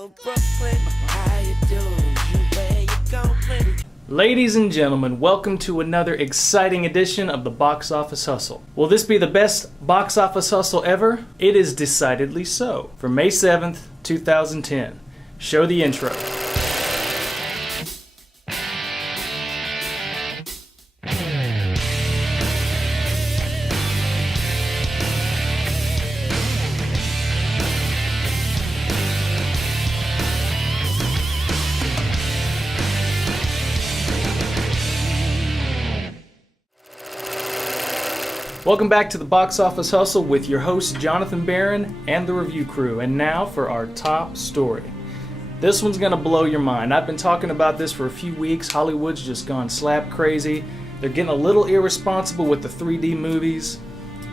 Hello, Brooklyn. How you doing? Where you going? Ladies and gentlemen, welcome to another exciting edition of the Box Office Hustle. Will this be the best box office hustle ever? It is decidedly so. For May 7th, 2010. Show the intro. Welcome back to the Box Office Hustle with your host Jonathan Barron and the review crew. And now for our top story. This one's gonna blow your mind. I've been talking about this for a few weeks. Hollywood's just gone slap crazy. They're getting a little irresponsible with the 3D movies.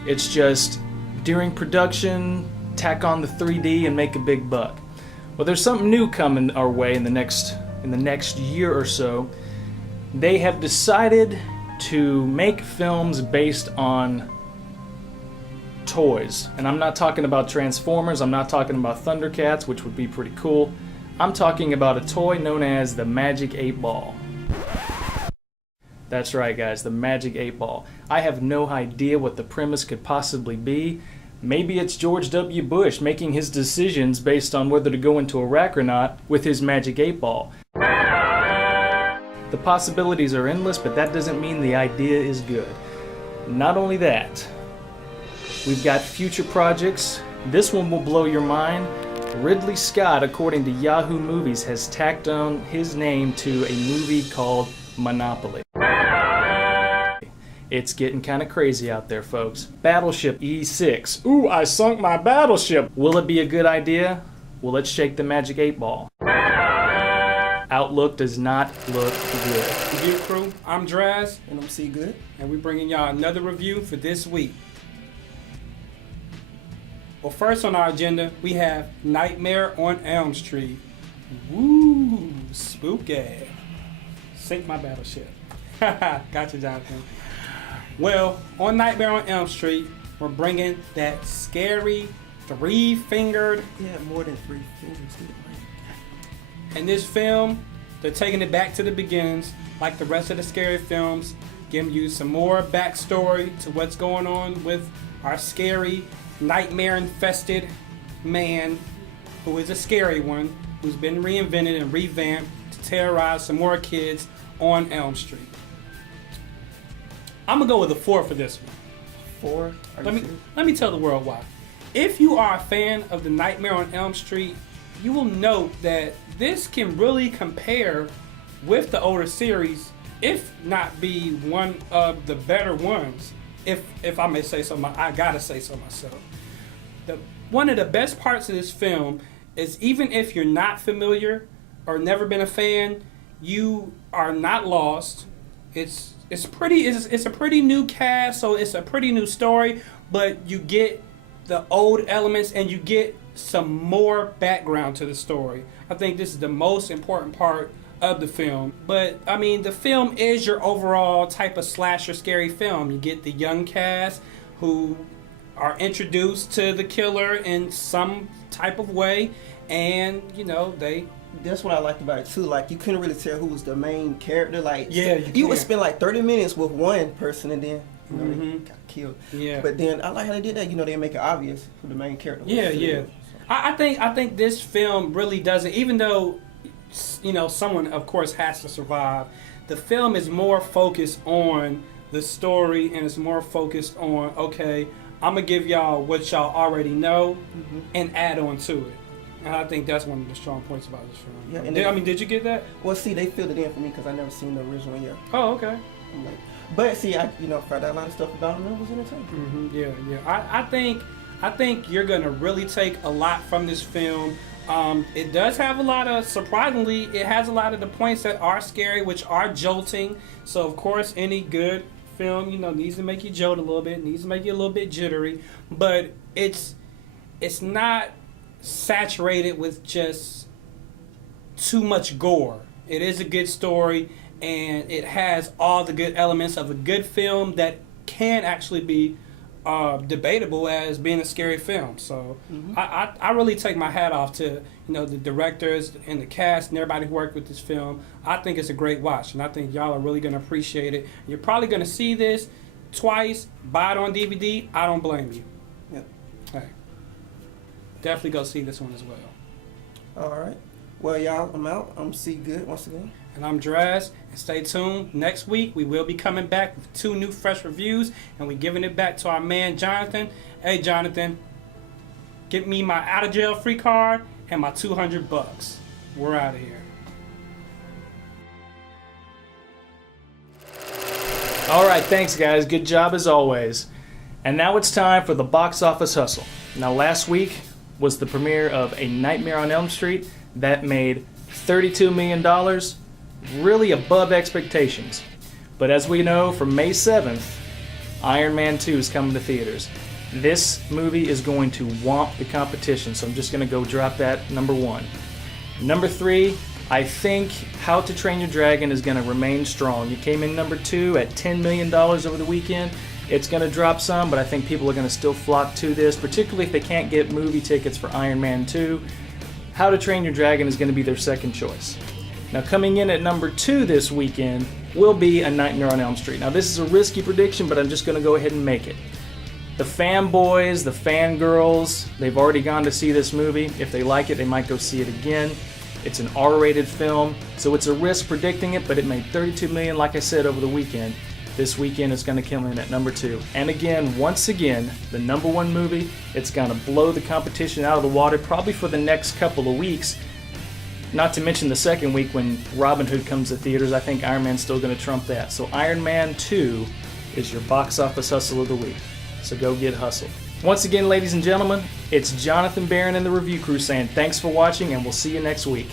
It's just during production, tack on the 3D and make a big buck. Well, there's something new coming our way in the next year or so. They have decided to make films based on toys. And I'm not talking about Transformers, I'm not talking about Thundercats, which would be pretty cool. I'm talking about a toy known as the Magic 8 Ball. That's right, guys, the Magic 8 Ball. I have no idea what the premise could possibly be. Maybe it's George W. Bush making his decisions based on whether to go into Iraq or not with his Magic 8 Ball. The possibilities are endless, but that doesn't mean the idea is good. Not only that, we've got future projects. This one will blow your mind. Ridley Scott, according to Yahoo Movies, has tacked on his name to a movie called Monopoly. It's getting kind of crazy out there, folks. Battleship E6. Ooh, I sunk my battleship. Will it be a good idea? Well, let's shake the Magic 8 Ball. Outlook does not look good. Review crew, I'm Draz, And I'm C Good. and we're bringing y'all another review for this week. Well, first on our agenda, we have Nightmare on Elm Street. Woo, spooky. Sink my battleship. Gotcha, Jonathan. Well, on Nightmare on Elm Street, we're bringing that scary three-fingered. Yeah, more than 3 fingers. In this film, they're taking it back to the beginnings, like the rest of the scary films, giving you some more backstory to what's going on with our scary, nightmare-infested man, who is a scary one, who's been reinvented and revamped to terrorize some more kids on Elm Street. I'm gonna go with a 4 for this one. 4? Let me tell the world why. If you are a fan of the Nightmare on Elm Street, you will note that this can really compare with the older series, if not be one of the better ones. If I may say so, I gotta say so myself. One of the best parts of this film is, even if you're not familiar or never been a fan, you are not lost. It's a pretty new cast, so it's a pretty new story, but you get the old elements and you get some more background to the story. I think this is the most important part of the film. But I mean, the film is your overall type of slasher scary film. You get the young cast who are introduced to the killer in some type of way, and you know, That's what I liked about it too. Like, you couldn't really tell who was the main character. Like, Yeah, you would spend like 30 minutes with one person and then they got killed. Yeah. But then I like how they did that. You know, they make it obvious who the main character was. Yeah. I think this film really doesn't, even though, you know, someone of course has to survive. The film is more focused on the story, and it's more focused on, okay, I'm gonna give y'all what y'all already know and add on to it. And I think that's one of the strong points about this film. Yeah, and did you get that? Well, see, they filled it in for me because I never seen the original yet. Oh, okay. I'm like, but see, I found out a lot of stuff about him. It was entertaining. Yeah. I think you're gonna really take a lot from this film. It does have a lot of, surprisingly, it has a lot of the points that are scary, which are jolting. So of course, any good film, you know, needs to make you jolt a little bit, needs to make you a little bit jittery. But it's not saturated with just too much gore. It is a good story, and it has all the good elements of a good film that can actually be debatable as being a scary film. So I really take my hat off to the directors and the cast and everybody who worked with this film. I think it's a great watch, and I think y'all are really gonna appreciate it. You're probably gonna see this twice, buy it on DVD. I don't blame you. Yeah. Hey, definitely go see this one as well. All right. Well, y'all, I'm out. I'm See Good once again. And I'm Draz, and stay tuned. Next week, we will be coming back with 2 new fresh reviews, and we're giving it back to our man, Jonathan. Hey, Jonathan, get me my out-of-jail-free card and my $200. We're out of here. All right, thanks, guys. Good job as always. And now it's time for the box office hustle. Now, last week was the premiere of A Nightmare on Elm Street that made $32 million. Really above expectations. But as we know, from May 7th, Iron Man 2 is coming to theaters. This movie is going to whomp the competition, so I'm just going to go drop that number 1. Number 3, I think How to Train Your Dragon is going to remain strong. It came in number 2 at $10 million over the weekend. It's going to drop some, but I think people are going to still flock to this, particularly if they can't get movie tickets for Iron Man 2. How to Train Your Dragon is going to be their second choice. Now, coming in at number 2 this weekend will be A Nightmare on Elm Street. Now, this is a risky prediction, but I'm just going to go ahead and make it. The fanboys, the fangirls, they've already gone to see this movie. If they like it, they might go see it again. It's an R-rated film, so it's a risk predicting it, but it made $32 million, like I said, over the weekend. This weekend it's going to come in at number 2. And again, once again, the number 1 movie, it's going to blow the competition out of the water probably for the next couple of weeks. Not to mention the second week when Robin Hood comes to theaters. I think Iron Man's still going to trump that. So Iron Man 2 is your box office hustle of the week. So go get hustled. Once again, ladies and gentlemen, it's Jonathan Barron and the Review Crew saying thanks for watching, and we'll see you next week.